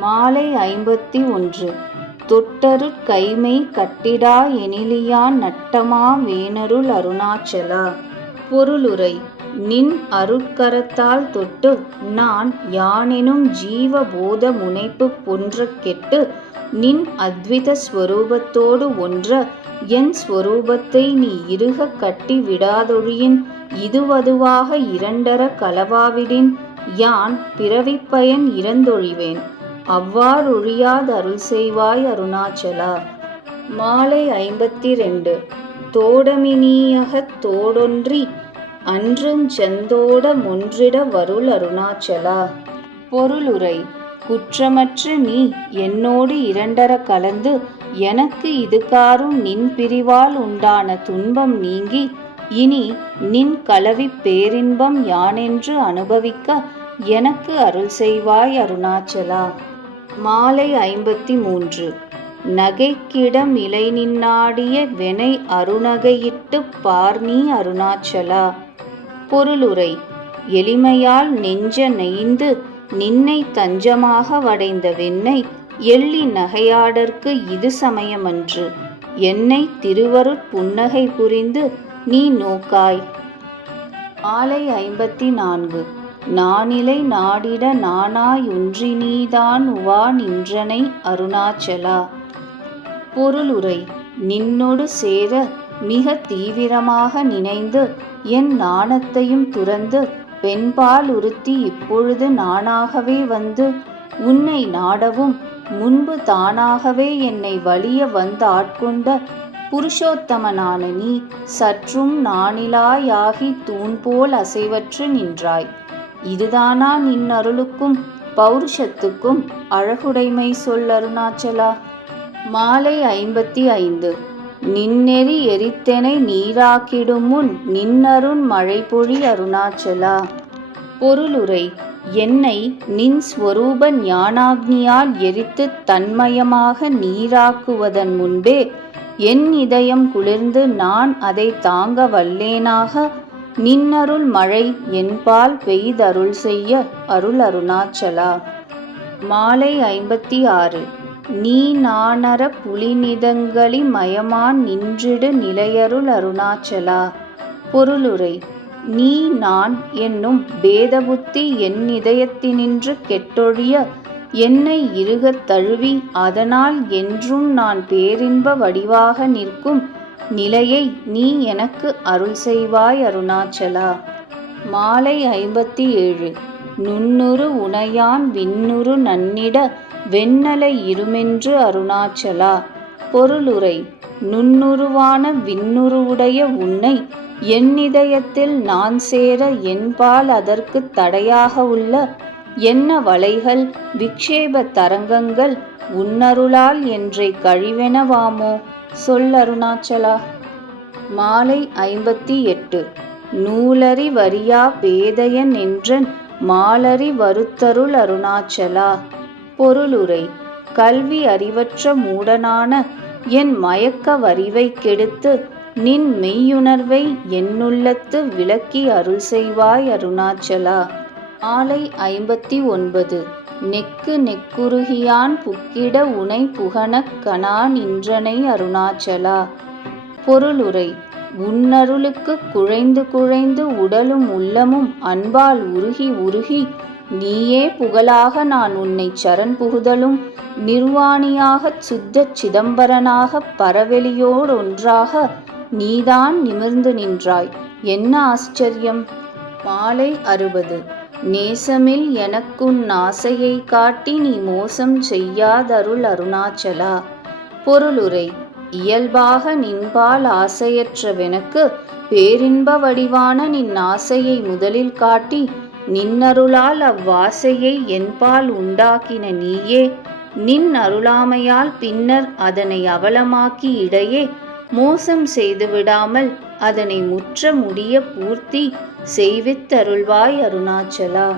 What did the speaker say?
மாலை 51. தொட்டருட் கைம்மை கட்டிடா எனிலியான் நட்டமா வேனருள் அருணாச்சலா. பொருளுரை. நின் அருட்கரத்தால் தொட்டு நான் யானெனும் ஜீவ போத முனைப்புப் பொன்றக் கெட்டு நின் அத்வித ஸ்வரூபத்தோடு ஒன்ற என் ஸ்வரூபத்தை நீ இறுகக் கட்டி விடாதொழியின் இதுவதுவாக இரண்டற களவாவிடின் யான் பிறவிப்பயன் இறந்தொழிவேன். அவ்வாறொழியாத் அருள் செய்வாய் அருணாச்சலா. மாலை 52. தோடமினீயகத் தோடொன்றி அன்றுஞ் செந்தோட மொன்றிட வருள் அருணாச்சலா. பொருளுரை. குற்றமற்று நீ என்னோடு இரண்டற கலந்து எனக்கு இதுகாறும் நின் பிரிவால் உண்டான துன்பம் நீங்கி இனி நின் கலவிப் பேரின்பம் யானென்று அனுபவிக்க எனக்கு அருள் செய்வாய் அருணாச்சலா. மாலை 53. நகைக்கிடம் இலைநின்னாடிய வெனை அருநகையிட்டுப் பார்நீ அருணாச்சலா. பொருளுரை. எளிமையால் நெஞ்ச நெய்ந்து நின்னை தஞ்சமாக வடைந்த வென்னை எள்ளி நகையாடற்கு இது சமயமன்று என்னைத் திருவருட் புன்னகை புரிந்து நீ நோக்காய். மாலை 54. நானிலை நாடிட நானாயொன்றி நீதான் உவா நின்றனை அருணாச்சலா. பொருளுரை. நின்னொடு சேர மிக தீவிரமாக நினைந்து என் நாணத்தையும் துறந்து பெண்பால் உறுத்தி இப்பொழுது நானாகவே வந்து உன்னை நாடவும் முன்பு தானாகவே என்னை வலிய வந்தாட்கொண்ட புருஷோத்தமனான நீ சற்றும் நானிலாயாகி தூண்போல் அசைவற்று நின்றாய். இதுதானா நின் அருளுக்கும் பௌருஷத்துக்கும் அழகுடைமை சொல் அருணாச்சலா. மாலை 55. நின்னெறி எரித்தெனை நீராக்கிடுமுன் நின்னருண் மழைபொழி அருணாச்சலா. பொருளுரை. என்னை நின் ஸ்வரூப ஞானாக்னியால் எரித்துத் தன்மயமாக நீராக்குவதன் முன்பே என் இதயம் குளிர்ந்து நான் அதை தாங்க வல்லேனாக நின்னருள் மழை என்பால் பெய்தருள் செய்ய அருள் அருணாச்சலா. மாலை 56. நீ நானற புலிநிதங்களி மயமான் நின்றிடு நிலையருள் அருணாச்சலா. பொருளுரை. நீ நான் என்னும் பேதபுத்தி என் இதயத்தினின்று கெட்டொழிய என்னை இறுகத் தழுவி அதனால் என்றும் நான் பேரின்ப வடிவாக நிற்கும் நிலையை நீ எனக்கு அருள் செய்வாய் அருணாச்சலா. மாலை 57. நுண்ணுரு உனையான் விண்ணுரு நன்னிட வெண்ணலை இருமென்று அருணாச்சலா. பொருளுரை. நுண்ணுருவான விண்ணுருவுடைய உன்னை என் இதயத்தில் நான் சேர என்பால் அதற்குத் தடையாக உள்ள என்ன வலைகள் விக்ஷேப தரங்கங்கள் உன்னருளால் என்றை கழிவெனவாமோ சொல் அருணாச்சலா. மாலை 58. நூலறி வரியா பேதையன் என்றன் மாலறி வருத்தருள் அருணாச்சலா. பொருளுரை. கல்வி அறிவற்ற மூடனான என் மயக்க வறிவை கெடுத்து நின் மெய்யுணர்வை என்னுள்ளத்து விளக்கி அருள் செய்வாய் அருணாச்சலா. மாலை 59. நெக்கு நெக்குருகியான் புக்கிட உனை புகனக் கனா நின்றனை அருணாச்சலா. பொருளுரை. உன்னருளுக்குக் குழைந்து குழைந்து உடலும் உள்ளமும் அன்பால் உருகி உருகி நீயே புகழாக நான் உன்னைச் சரண் புகுதலும் நிர்வாணியாகச் சுத்தச் சிதம்பரனாகப் பரவெளியோடொன்றாக நீதான் நிமிர்ந்து நின்றாய். என்ன ஆச்சரியம். மாலை 60. நேசமில் எனக்குன் ஆசையை காட்டி நீ மோசம் செய்யாதருள் அருணாச்சலா. பொருளுரை. இயல்பாக நின்பால் ஆசையற்றவெனக்கு பேரின்ப வடிவான நின் ஆசையை முதலில் காட்டி நின்னருளால் அவ்வாசையை என்பால் உண்டாக்கின நீயே நின் அருளாமையால் பின்னர் அதனை அவலமாக்கி இடையே மோசம் செய்து விடாமல் அதனை முற்ற முடிய பூர்த்தி செய்வித்தருள்வாய் அருணாச்சலா.